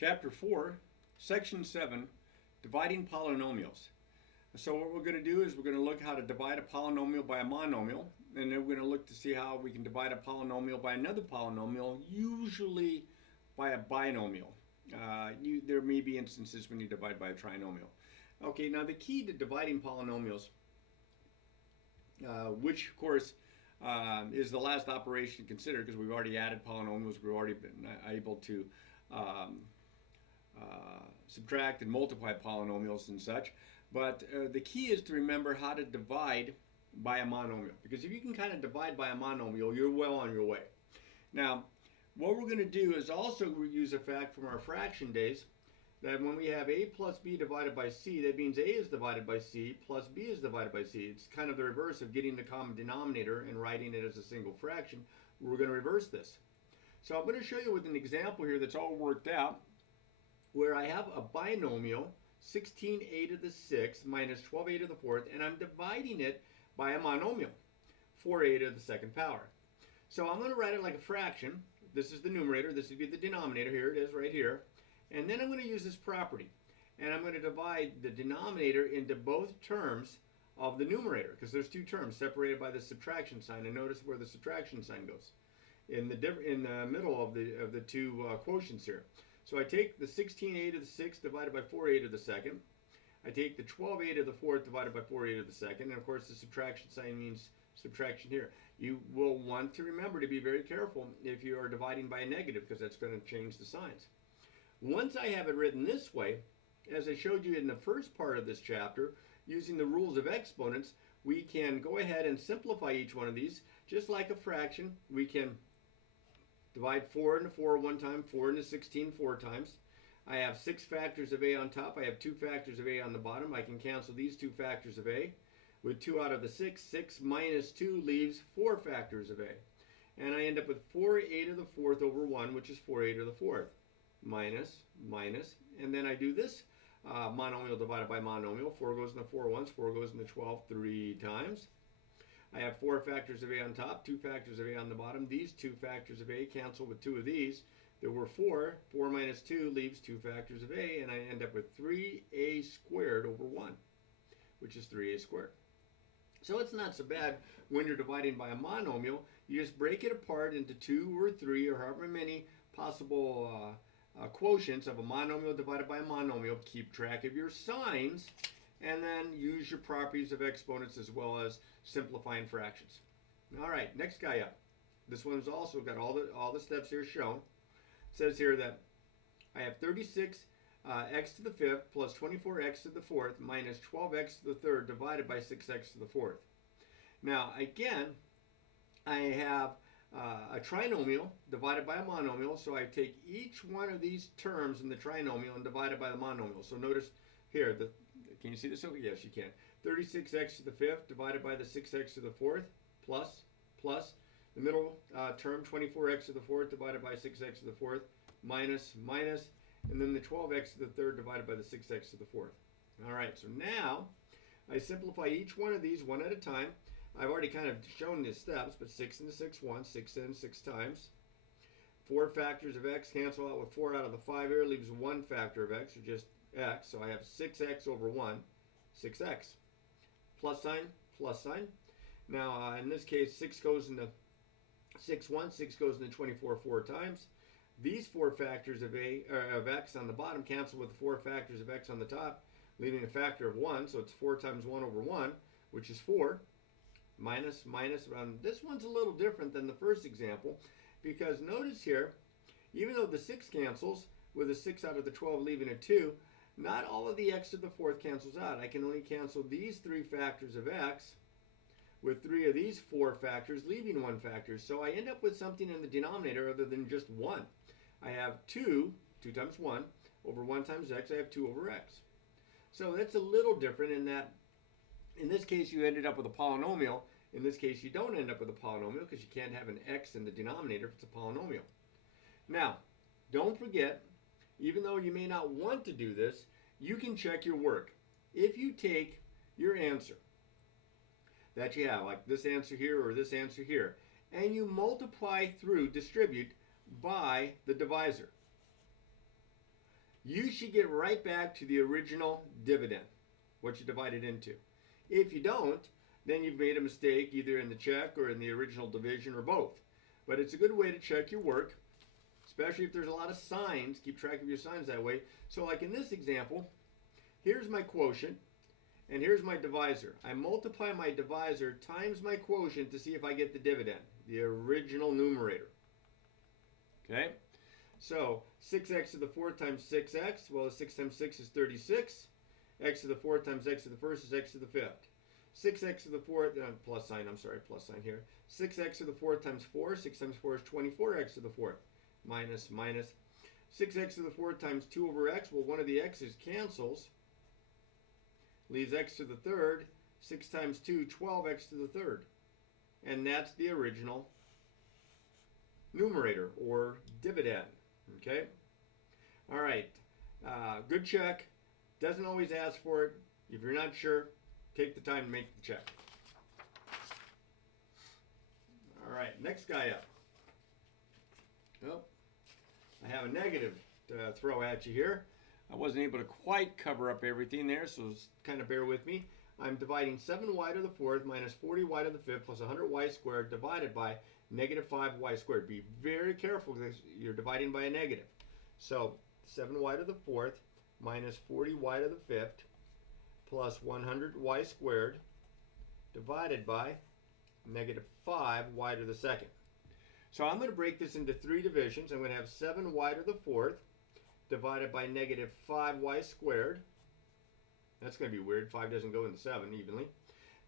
Chapter 4, Section 7, Dividing Polynomials. So what we're going to do is we're going to look how to divide a polynomial by a monomial, and then we're going to look to see how we can divide a polynomial by another polynomial, usually by a binomial. There may be instances when you divide by a trinomial. Okay, now the key to dividing polynomials, which of course is the last operation to consider because we've already added polynomials, we've already been able to subtract and multiply polynomials and such. But the key is to remember how to divide by a monomial, because if you can kind of divide by a monomial, you're well on your way. Now, what we're going to do is also use a fact from our fraction days that when we have a plus b divided by c, that means a is divided by c plus b is divided by c. It's kind of the reverse of getting the common denominator and writing it as a single fraction. We're going to reverse this. So I'm going to show you with an example here that's all worked out, where I have a binomial, 16a to the 6th minus 12a to the 4th, and I'm dividing it by a monomial, 4a to the 2nd power. So I'm going to write it like a fraction. This is the numerator, this would be the denominator. Here it is right here. And then I'm going to use this property, and I'm going to divide the denominator into both terms of the numerator, because there's two terms separated by the subtraction sign, and notice where the subtraction sign goes in the middle of the two quotients here. So I take the 16a to the 6th divided by 4a to the 2nd. I take the 12a to the 4th divided by 4a to the 2nd. And of course the subtraction sign means subtraction here. You will want to remember to be very careful if you are dividing by a negative, because that's going to change the signs. Once I have it written this way, as I showed you in the first part of this chapter, using the rules of exponents, we can go ahead and simplify each one of these. Just like a fraction, we can divide 4 into 4 one time, 4 into 16 4 times. I have 6 factors of a on top. I have 2 factors of a on the bottom. I can cancel these 2 factors of a. With 2 out of the 6, 6 minus 2 leaves 4 factors of a. And I end up with 4a to the 4th over 1, which is 4a to the 4th. Minus, minus, and then I do this monomial divided by monomial. 4 goes in the 4 once, 4 goes in the 12 3 times. I have 4 factors of a on top, 2 factors of a on the bottom. These 2 factors of a cancel with 2 of these. There were 4. 4 minus 2 leaves 2 factors of a, and I end up with 3a squared over 1, which is 3a squared. So it's not so bad when you're dividing by a monomial. You just break it apart into 2 or 3 or however many possible quotients of a monomial divided by a monomial. Keep track of your signs, and then use your properties of exponents as well as simplifying fractions. All right, next guy up. This one's also got all the steps here shown. It says here that I have 36 x to the 5th plus 24x to the 4th minus 12x to the 3rd divided by 6x to the 4th. Now again, I have a trinomial divided by a monomial, so I take each one of these terms in the trinomial and divide it by the monomial. So notice here, can you see this? Oh, yes, you can. 36x to the 5th divided by the 6x to the 4th plus the middle term, 24x to the 4th divided by 6x to the 4th minus, and then the 12x to the 3rd divided by the 6x to the 4th. All right, so now I simplify each one of these one at a time. I've already kind of shown the steps, but 6 into 6 once, 6 in 6 times. 4 factors of x cancel out with 4 out of the 5 here, leaves 1 factor of x, or just x. So I have 6x over 1, 6x. Plus sign, plus sign. Now in this case, 6 goes into 6 once, 6 goes into 24 4 times. These 4 factors of x on the bottom cancel with the 4 factors of x on the top, leaving a factor of 1. So it's 4 times 1 over 1, which is 4. Minus. This one's a little different than the first example, because notice here, even though the 6 cancels with a 6 out of the 12 leaving a 2, not all of the x to the 4th cancels out. I can only cancel these 3 factors of x with 3 of these 4 factors leaving 1 factor. So I end up with something in the denominator other than just 1. I have 2 times 1 over 1 times x. I have 2 over x. So that's a little different in that in this case you ended up with a polynomial. In this case you don't end up with a polynomial because you can't have an x in the denominator if it's a polynomial. Now, don't forget, even though you may not want to do this, you can check your work. If you take your answer that you have, like this answer here or this answer here, and you multiply through, distribute by the divisor, you should get right back to the original dividend, what you divided into. If you don't, then you've made a mistake either in the check or in the original division or both. But it's a good way to check your work, especially if there's a lot of signs. Keep track of your signs that way. So like in this example, here's my quotient and here's my divisor. I multiply my divisor times my quotient to see if I get the dividend, the original numerator. Okay? So 6x to the 4th times 6x, well 6 times 6 is 36. X to the 4th times x to the 1st is x to the 5th. 6x to the 4th, plus sign here. 6x to the 4th times 4, 6 times 4 is 24x to the 4th. Minus. 6x to the 4th times 2 over x, well one of the x's cancels. Leaves x to the 3rd, 6 times 2, 12x to the 3rd. And that's the original numerator, or dividend. Okay? All right. Good check. Doesn't always ask for it. If you're not sure, take the time to make the check. All right, next guy up. Well, I have a negative to throw at you here. I wasn't able to quite cover up everything there, so kind of bear with me. I'm dividing 7y to the 4th minus 40y to the 5th plus 100y squared divided by negative 5y squared. Be very careful because you're dividing by a negative. So 7y to the 4th minus 40y to the 5th plus 100y squared divided by negative 5y to the 2nd. So I'm going to break this into 3 divisions. I'm going to have 7y to the 4th divided by negative 5y squared. That's going to be weird. 5 doesn't go into 7 evenly.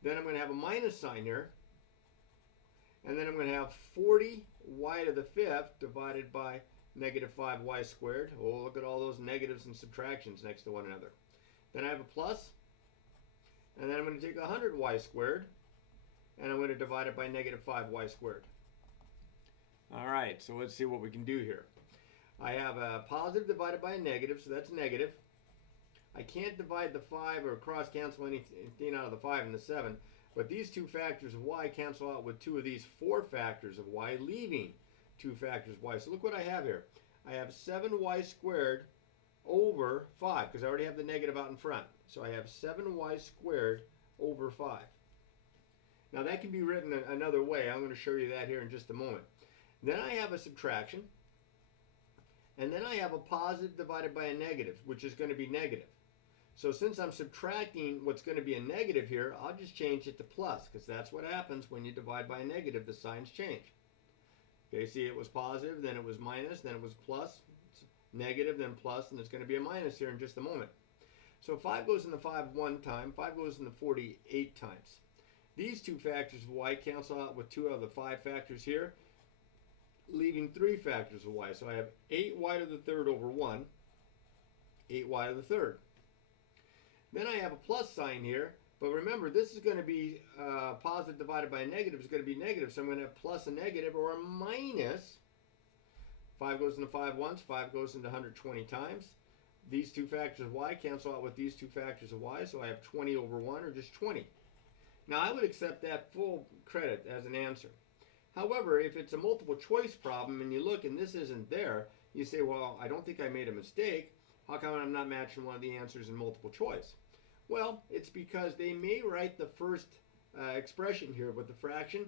Then I'm going to have a minus sign here. And then I'm going to have 40y to the 5th divided by negative 5y squared. Oh, look at all those negatives and subtractions next to one another. Then I have a plus. And then I'm going to take 100y squared. And I'm going to divide it by negative 5y squared. All right, so let's see what we can do here. I have a positive divided by a negative, so that's negative. I can't divide the 5 or cross cancel anything out of the 5 and the 7, but these 2 factors of y cancel out with 2 of these 4 factors of y, leaving 2 factors of y. So look what I have here. I have 7y squared over 5, because I already have the negative out in front. So I have 7y squared over 5. Now that can be written another way. I'm going to show you that here in just a moment. Then I have a subtraction. And then I have a positive divided by a negative, which is going to be negative. So since I'm subtracting what's going to be a negative here, I'll just change it to plus, because that's what happens when you divide by a negative. The signs change. Okay, see, it was positive, then it was minus, then it was plus, negative, then plus, and it's going to be a minus here in just a moment. So 5 goes into 5 one time, 5 goes into 48 times. These 2 factors of y cancel out with 2 of the 5 factors here, leaving 3 factors of y. So I have 8y to the 3rd over 1, 8y to the 3rd. Then I have a plus sign here, but remember this is going to be positive divided by a negative is going to be negative, so I'm going to have plus a negative or a minus. 5 goes into 5 once, 5 goes into 120 times. These 2 factors of y cancel out with these 2 factors of y, so I have 20 over 1, or just 20. Now I would accept that full credit as an answer. However, if it's a multiple choice problem and you look and this isn't there, you say, well, I don't think I made a mistake. How come I'm not matching one of the answers in multiple choice? Well, it's because they may write the first expression here with the fraction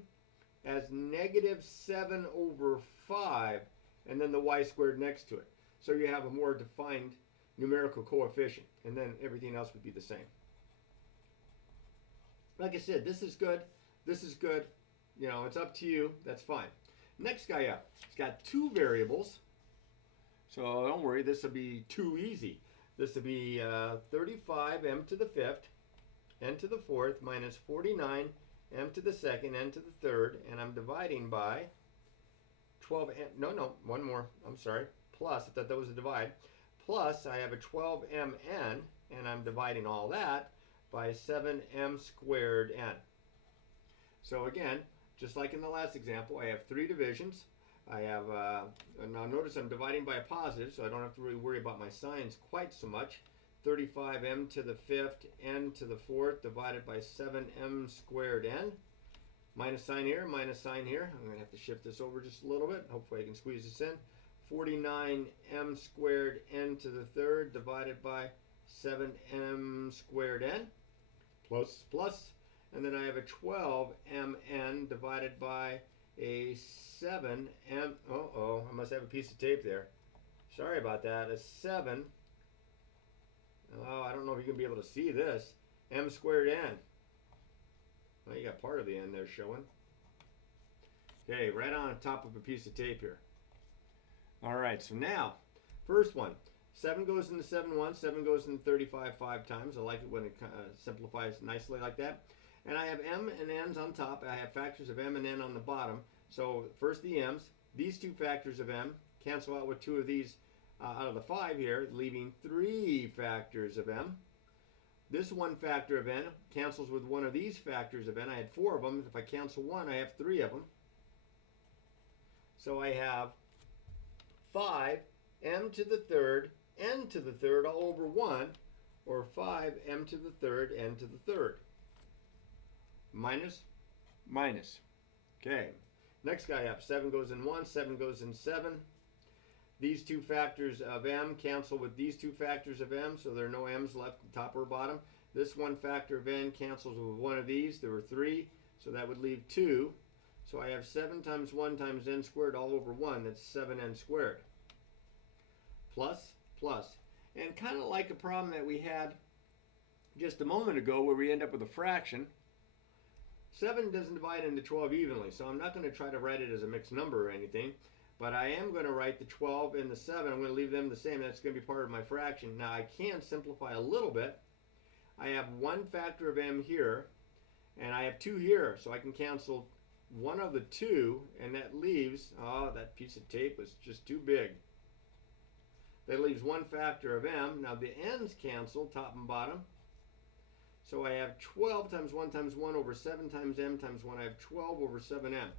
as negative 7 over 5 and then the y squared next to it. So you have a more defined numerical coefficient, and then everything else would be the same. Like I said, this is good. This is good. You know, it's up to you. That's fine. Next guy up. It's got 2 variables. So don't worry, this will be too easy. This will be 35m to the 5th, n to the 4th, minus 49m to the 2nd, n to the 3rd, and I'm dividing by 12m. No, one more. I'm sorry. Plus, I thought that was a divide. Plus, I have a 12mn, and I'm dividing all that by 7m squared n. So again, just like in the last example, I have 3 divisions. I have, now notice I'm dividing by a positive, so I don't have to really worry about my signs quite so much. 35m to the 5th, n to the 4th, divided by 7m squared n. Minus sign here, minus sign here. I'm going to have to shift this over just a little bit. Hopefully I can squeeze this in. 49m squared n to the third divided by 7m squared n plus, and then I have a 12mn divided by a 7m, I must have a piece of tape there. Sorry about that, a 7, I don't know if you can be able to see this, m squared n. Well, you got part of the n there showing. Okay, right on top of a piece of tape here. All right, so now, first one, 7 goes into 7 once, 7 goes into 35 5 times. I like it when it simplifies nicely like that. And I have m and n's on top. I have factors of m and n on the bottom. So first the m's. These two factors of m cancel out with 2 of these out of the 5 here, leaving 3 factors of m. This one factor of n cancels with one of these factors of n. I had 4 of them. If I cancel one, I have 3 of them. So I have 5 m to the third n to the third all over 1, or 5 m to the third n to the third. Minus, minus. Okay, next guy up. 7 goes in 1, 7 goes in 7. These two factors of m cancel with these two factors of m, so there are no m's left, top or bottom. This one factor of n cancels with one of these. There were 3, so that would leave 2. So I have 7 times 1 times n squared all over 1. That's 7n squared. Plus, plus. And kind of like a problem that we had just a moment ago where we end up with a fraction. 7 doesn't divide into 12 evenly, so I'm not going to try to write it as a mixed number or anything. But I am going to write the 12 and the 7. I'm going to leave them the same. That's going to be part of my fraction. Now I can simplify a little bit. I have 1 factor of m here, and I have 2 here, so I can cancel one of the 2, and that leaves, that piece of tape was just too big. That leaves 1 factor of m. Now the n's cancel, top and bottom. So I have 12 times 1 times 1 over 7 times m times 1. I have 12 over 7m.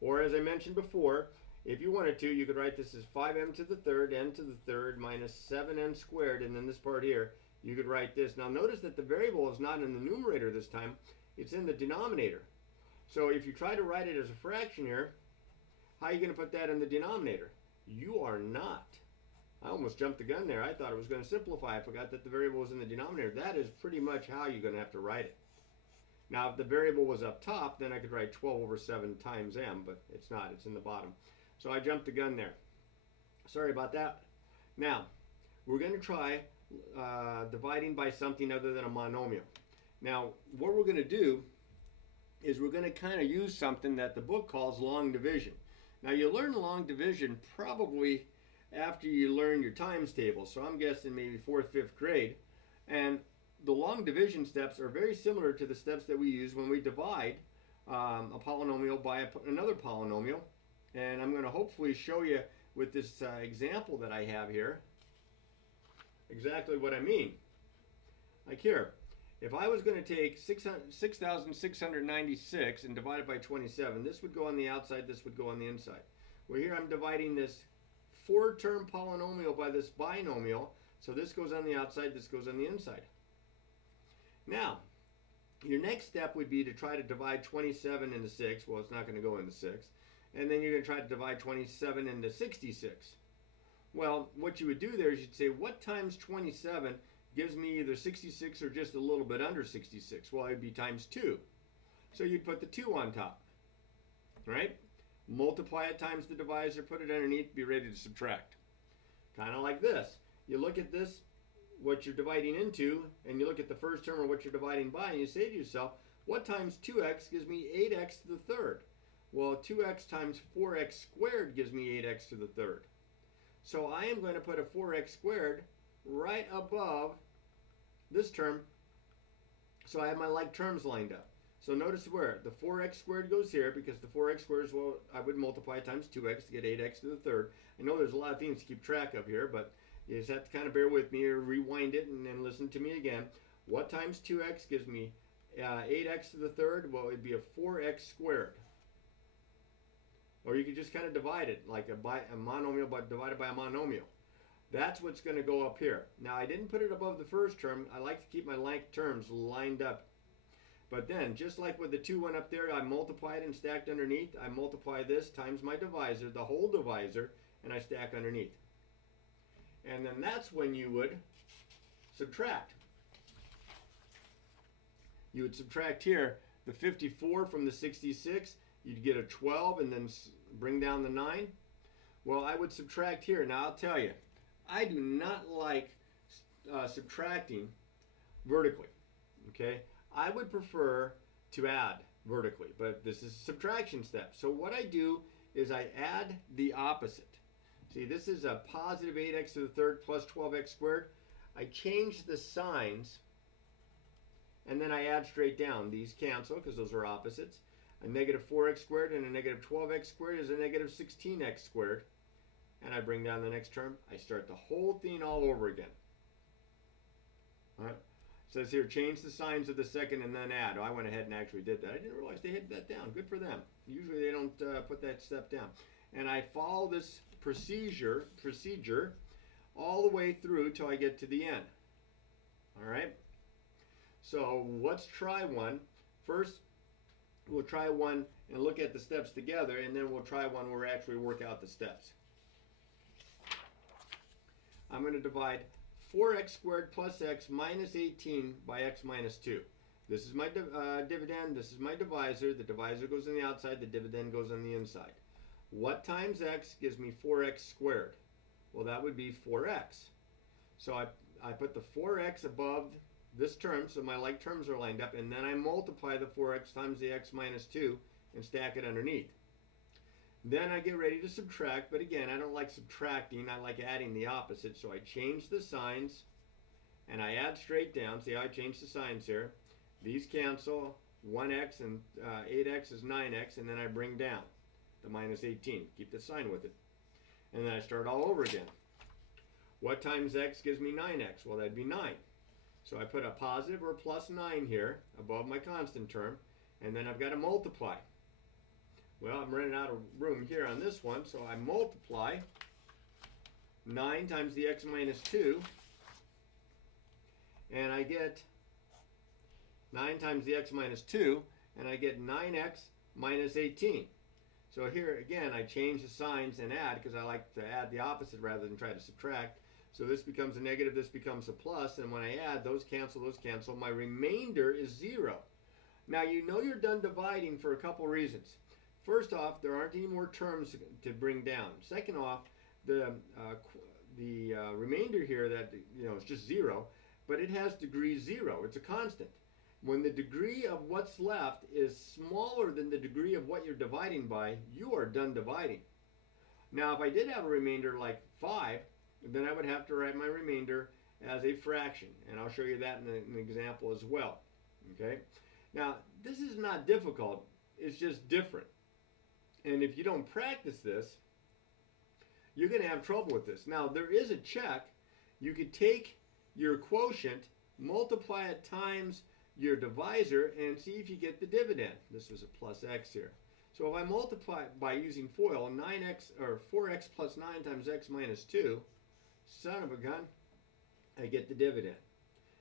Or as I mentioned before, if you wanted to, you could write this as 5m to the third, n to the third, minus 7n squared, and then this part here, you could write this. Now notice that the variable is not in the numerator this time, it's in the denominator. So if you try to write it as a fraction here, how are you going to put that in the denominator? You are not. I almost jumped the gun there. I thought it was going to simplify. I forgot that the variable was in the denominator. That is pretty much how you're going to have to write it. Now if the variable was up top, then I could write 12 over 7 times m, but it's not. It's in the bottom. So I jumped the gun there. Sorry about that. Now, we're going to try dividing by something other than a monomial. Now, what we're going to do is we're going to kind of use something that the book calls long division. Now, you learn long division probably after you learn your times table. So I'm guessing maybe 4th, 5th grade. And the long division steps are very similar to the steps that we use when we divide a polynomial by another polynomial. And I'm going to hopefully show you with this example that I have here exactly what I mean. Like here, if I was going to take 6,696 and divide it by 27, this would go on the outside, this would go on the inside. Well, here I'm dividing this 4-term polynomial by this binomial, so this goes on the outside, this goes on the inside. Now, your next step would be to try to divide 27 into 6. Well, it's not going to go into 6. And then you're going to try to divide 27 into 66. Well, what you would do there is you'd say, what times 27 gives me either 66 or just a little bit under 66? Well, it'd be times 2. So you'd put the 2 on top, right? Multiply it times the divisor, put it underneath, be ready to subtract. Kind of like this. You look at this, what you're dividing into, and you look at the first term or what you're dividing by, and you say to yourself, what times 2x gives me 8x to the third? Well, 2x times 4x squared gives me 8x to the third. So I am going to put a 4x squared right above this term, so I have my like terms lined up. So notice where the 4x squared goes here, because the 4x squared is what I would multiply times 2x to get 8x to the third. I know there's a lot of things to keep track of here, but you just have to kind of bear with me or rewind it and then listen to me again. What times 2x gives me 8x to the third? Well, it'd be a 4x squared. Or you could just kind of divide it like a monomial but divided by a monomial. That's what's going to go up here. Now I didn't put it above the first term. I like to keep my like terms lined up But then, just like with the 2 went up there, I multiplied and stacked underneath. I multiply this times my divisor, the whole divisor, and I stack underneath. And then that's when you would subtract. You would subtract here the 54 from the 66. You'd get a 12 and then bring down the 9. Well, I would subtract here. Now, I'll tell you, I do not like subtracting vertically. Okay? I would prefer to add vertically, but this is a subtraction step. So what I do is I add the opposite. See, this is a positive 8x to the third plus 12x squared. I change the signs, and then I add straight down. These cancel because those are opposites. A negative 4x squared and a negative 12x squared is a negative 16x squared. And I bring down the next term. I start the whole thing all over again. All right. It says here, change the signs of the second and then add. Oh, I went ahead and actually did that. I didn't realize they had that down. Good for them. Usually they don't put that step down. And I follow this procedure all the way through till I get to the end. All right. So let's try one. First, we'll try one and look at the steps together, and then we'll try one where we actually work out the steps. I'm going to divide 4x squared plus x minus 18 by x minus 2. This is my dividend. This is my divisor. The divisor goes on the outside. The dividend goes on the inside. What times x gives me 4x squared? Well, that would be 4x. So I put the 4x above this term, so my like terms are lined up, and then I multiply the 4x times the x minus 2 and stack it underneath. Then I get ready to subtract, but again, I don't like subtracting, I like adding the opposite, so I change the signs and I add straight down. See how I change the signs here? These cancel, 1x and 8x is 9x, and then I bring down the minus 18. Keep the sign with it. And then I start all over again. What times x gives me 9x? Well, that'd be 9. So I put a positive or plus 9 here above my constant term, and then I've got to multiply. Well, I'm running out of room here on this one, so I multiply 9 times the x minus 2, and I get 9 times the x minus 2, and I get 9x minus 18. So here again, I change the signs and add, because I like to add the opposite rather than try to subtract. So this becomes a negative, this becomes a plus, and when I add, those cancel. My remainder is 0. Now you know you're done dividing for a couple reasons. First off, there aren't any more terms to bring down. Second off, the remainder here, that it's just 0, but it has degree 0. It's a constant. When the degree of what's left is smaller than the degree of what you're dividing by, you are done dividing. Now, if I did have a remainder like 5, then I would have to write my remainder as a fraction, and I'll show you that in an example as well. Okay? Now, this is not difficult. It's just different. And if you don't practice this, you're going to have trouble with this. Now, there is a check. You could take your quotient, multiply it times your divisor, and see if you get the dividend. This was a plus x here. So if I multiply by using FOIL, 9x or 4x plus 9 times x minus 2, son of a gun, I get the dividend.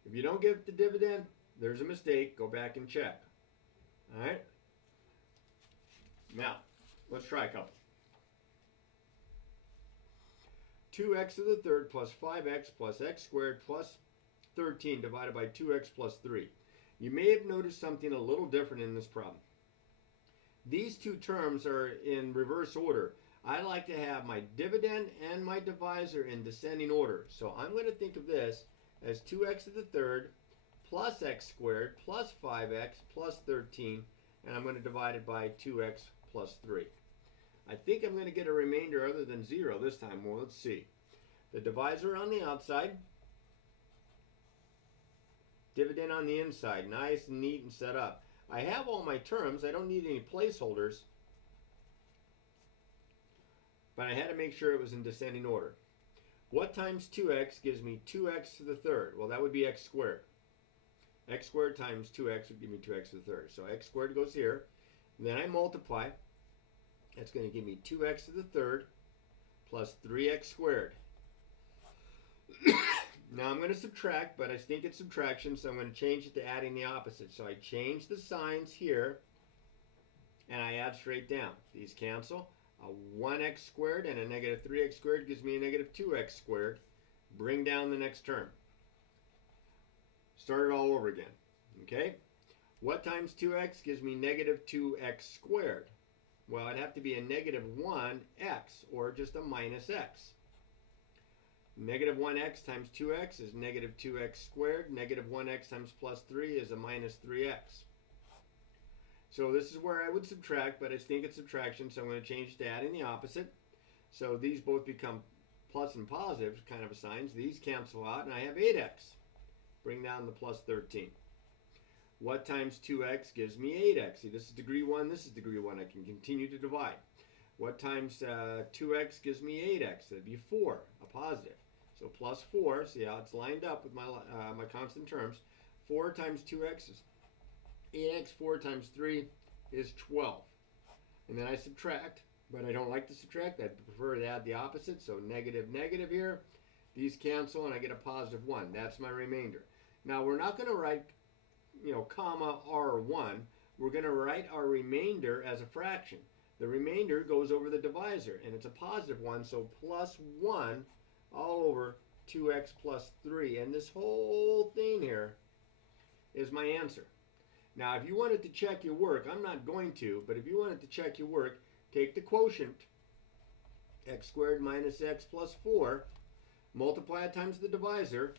If you don't get the dividend, there's a mistake. Go back and check. All right? Now, let's try a couple. 2x to the third plus 5x plus x squared plus 13 divided by 2x plus 3. You may have noticed something a little different in this problem. These two terms are in reverse order. I like to have my dividend and my divisor in descending order. So I'm going to think of this as 2x to the third plus x squared plus 5x plus 13, and I'm going to divide it by 2x plus 3. I think I'm going to get a remainder other than 0 this time. Well, let's see. The divisor on the outside, dividend on the inside. Nice and neat and set up. I have all my terms. I don't need any placeholders. But I had to make sure it was in descending order. What times 2x gives me 2x to the third? Well, that would be x squared. X squared times 2x would give me 2x to the third. So x squared goes here. And then I multiply. That's going to give me 2x to the third plus 3x squared. Now I'm going to subtract, but I think it's subtraction, so I'm going to change it to adding the opposite. So I change the signs here, and I add straight down. These cancel. A 1x squared and a negative 3x squared gives me a negative 2x squared. Bring down the next term. Start it all over again. Okay? What times 2x gives me negative 2x squared? Well, it'd have to be a negative 1x, or just a minus x. Negative 1x times 2x is negative 2x squared. Negative 1x times plus 3 is a minus 3x. So this is where I would subtract, but I think it's subtraction, so I'm going to change it to adding the opposite. So these both become plus and positive kind of signs. These cancel out, and I have 8x. Bring down the plus 13. What times 2x gives me 8x? See, this is degree 1, this is degree 1. I can continue to divide. What times 2x gives me 8x? That'd be 4, a positive. So plus 4, see how it's lined up with my constant terms. 4 times 2x is 8x. 4 times 3 is 12. And then I subtract, but I don't like to subtract. I prefer to add the opposite. So negative, negative here. These cancel, and I get a positive 1. That's my remainder. Now, we're not going to write, comma R1. We're going to write our remainder as a fraction. The remainder goes over the divisor, and it's a positive 1, so plus 1 all over 2x plus 3. And this whole thing here is my answer. Now, if you wanted to check your work, I'm not going to, but if you wanted to check your work, take the quotient, x squared minus x plus 4, multiply it times the divisor,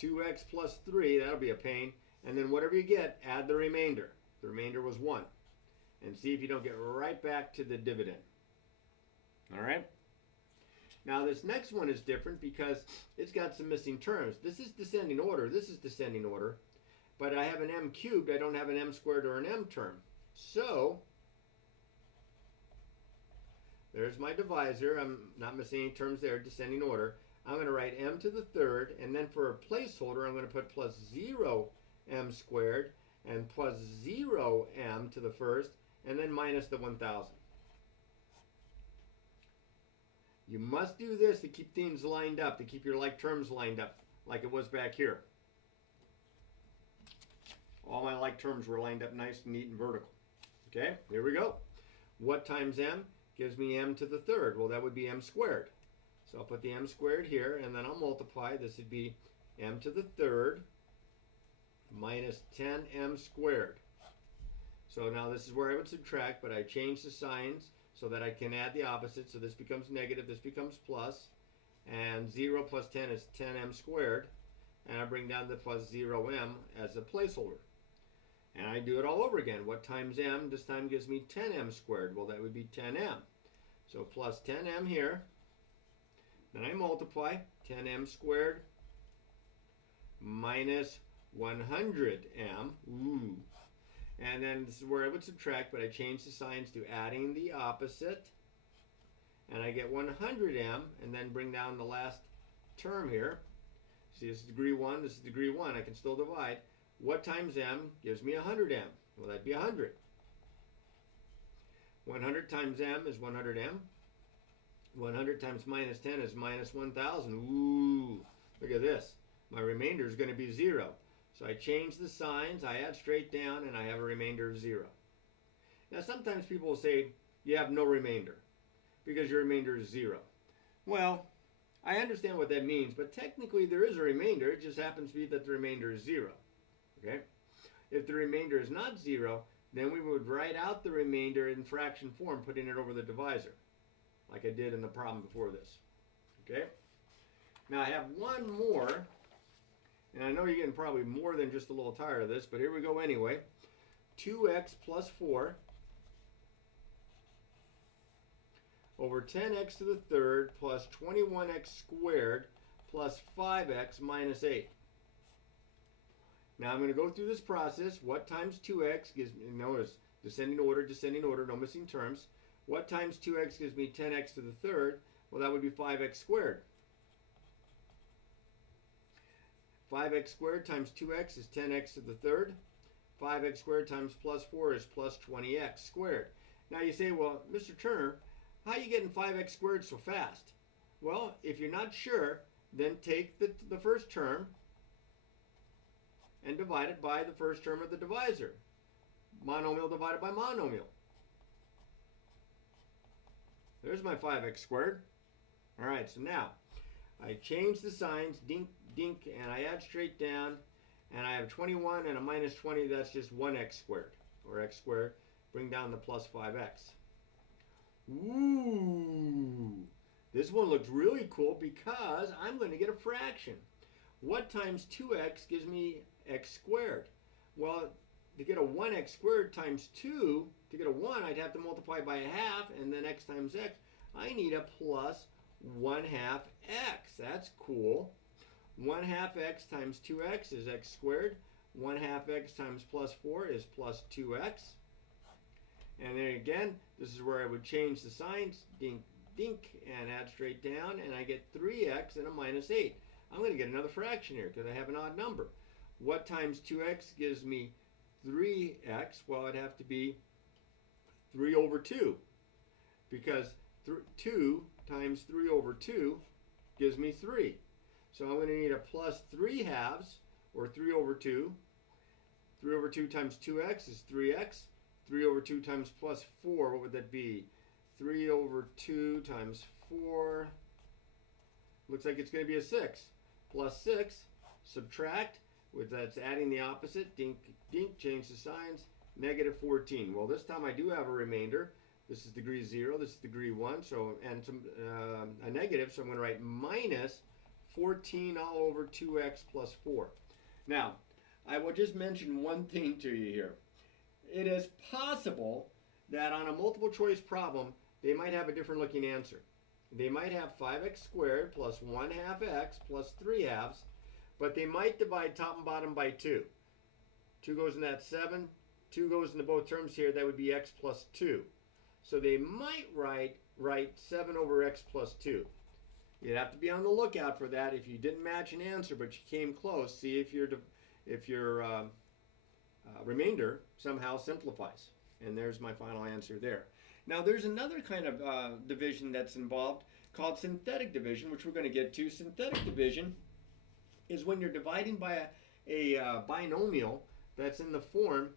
2x plus 3, that'll be a pain, and then whatever you get, add the remainder. The remainder was 1. And see if you don't get right back to the dividend. All right? Now, this next one is different because it's got some missing terms. This is descending order. This is descending order. But I have an m cubed. I don't have an m squared or an m term. So, there's my divisor. I'm not missing any terms there, descending order. I'm going to write m to the third, and then for a placeholder, I'm going to put plus 0m squared and plus 0m to the first, and then minus the 1,000. You must do this to keep things lined up, to keep your like terms lined up, like it was back here. All my like terms were lined up nice and neat and vertical. Okay, here we go. What times m gives me m to the third? Well, that would be m squared. So I'll put the m squared here, and then I'll multiply. This would be m to the third minus 10m squared. So now this is where I would subtract, but I change the signs so that I can add the opposite. So this becomes negative, this becomes plus, and 0 plus 10 is 10m squared, and I bring down the plus 0m as a placeholder. And I do it all over again. What times m this time gives me 10m squared? Well, that would be 10m. So plus 10m here. Then I multiply 10m squared minus 100m. Ooh. And then this is where I would subtract, but I change the signs to adding the opposite. And I get 100m, and then bring down the last term here. See, this is degree 1, this is degree 1. I can still divide. What times m gives me 100m? Well, that'd be 100. 100 times m is 100m. 100 times minus 10 is minus 1,000. Ooh, look at this. My remainder is going to be 0. So I change the signs, I add straight down, and I have a remainder of 0. Now, sometimes people will say, you have no remainder because your remainder is 0. Well, I understand what that means, but technically there is a remainder. It just happens to be that the remainder is 0. Okay? If the remainder is not 0, then we would write out the remainder in fraction form, putting it over the divisor, like I did in the problem before this. Okay? Now I have one more, and I know you're getting probably more than just a little tired of this, but here we go anyway. 2x plus 4 over 10x to the third plus 21x squared plus 5x minus 8. Now I'm going to go through this process. What times 2x gives me, notice, descending order, no missing terms. What times 2x gives me 10x to the third? Well, that would be 5x squared. 5x squared times 2x is 10x to the third. 5x squared times plus 4 is plus 20x squared. Now you say, well, Mr. Turner, how are you getting 5x squared so fast? Well, if you're not sure, then take the first term and divide it by the first term of the divisor. Monomial divided by monomial. There's my 5x squared. All right, so now I change the signs, dink, dink, and I add straight down, and I have 21 and a minus 20, that's just 1x squared, or x squared. Bring down the plus 5x. Ooh, this one looks really cool because I'm going to get a fraction. What times 2x gives me x squared? Well, to get a 1x squared times 2, to get a 1, I'd have to multiply by a half, and then x times x. I need a plus 1/2 x. That's cool. 1/2 x times 2x is x squared. 1/2 x times plus 4 is plus 2x. And then again, this is where I would change the signs, dink, dink, and add straight down, and I get 3x and a minus 8. I'm going to get another fraction here because I have an odd number. What times 2x gives me 3x? Well, it'd have to be 3 over 2, because 2 times 3 over 2 gives me 3. So I'm going to need a plus 3/2, or 3 over 2. 3 over 2 times 2x is 3x. 3 over 2 times plus 4, what would that be? 3 over 2 times 4, looks like it's going to be a 6. Plus 6, subtract, that's adding the opposite, dink, dink, change the signs, negative 14. Well, this time I do have a remainder. This is degree 0, this is degree 1, so, and some, a negative, so I'm going to write minus 14 all over 2x plus 4. Now, I will just mention one thing to you here. It is possible that on a multiple choice problem, they might have a different looking answer. They might have 5x squared plus 1/2 x plus 3/2, but they might divide top and bottom by 2. 2 goes in that 7, 2 goes into both terms here, that would be x plus 2. So they might write 7 over x plus 2. You'd have to be on the lookout for that. If you didn't match an answer, but you came close, see if your remainder somehow simplifies. And there's my final answer there. Now there's another kind of division that's involved called synthetic division, which we're going to get to. Synthetic division is when you're dividing by a binomial that's in the form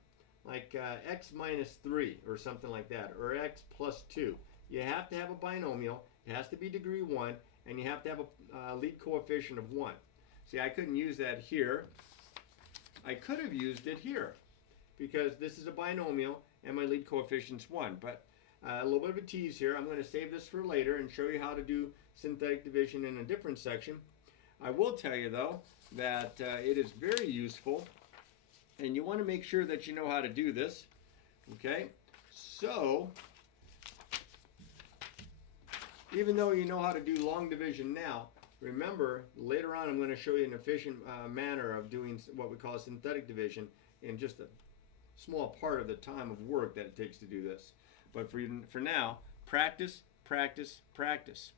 like x minus 3 or something like that, or x plus 2. You have to have a binomial, it has to be degree 1, and you have to have a lead coefficient of 1. See, I couldn't use that here. I could have used it here because this is a binomial and my lead coefficient's 1. But a little bit of a tease here. I'm going to save this for later and show you how to do synthetic division in a different section. I will tell you though that it is very useful, and you want to make sure that you know how to do this. Okay, so even though you know how to do long division now, remember later on I'm going to show you an efficient manner of doing what we call synthetic division in just a small part of the time of work that it takes to do this. But for now, practice, practice, practice.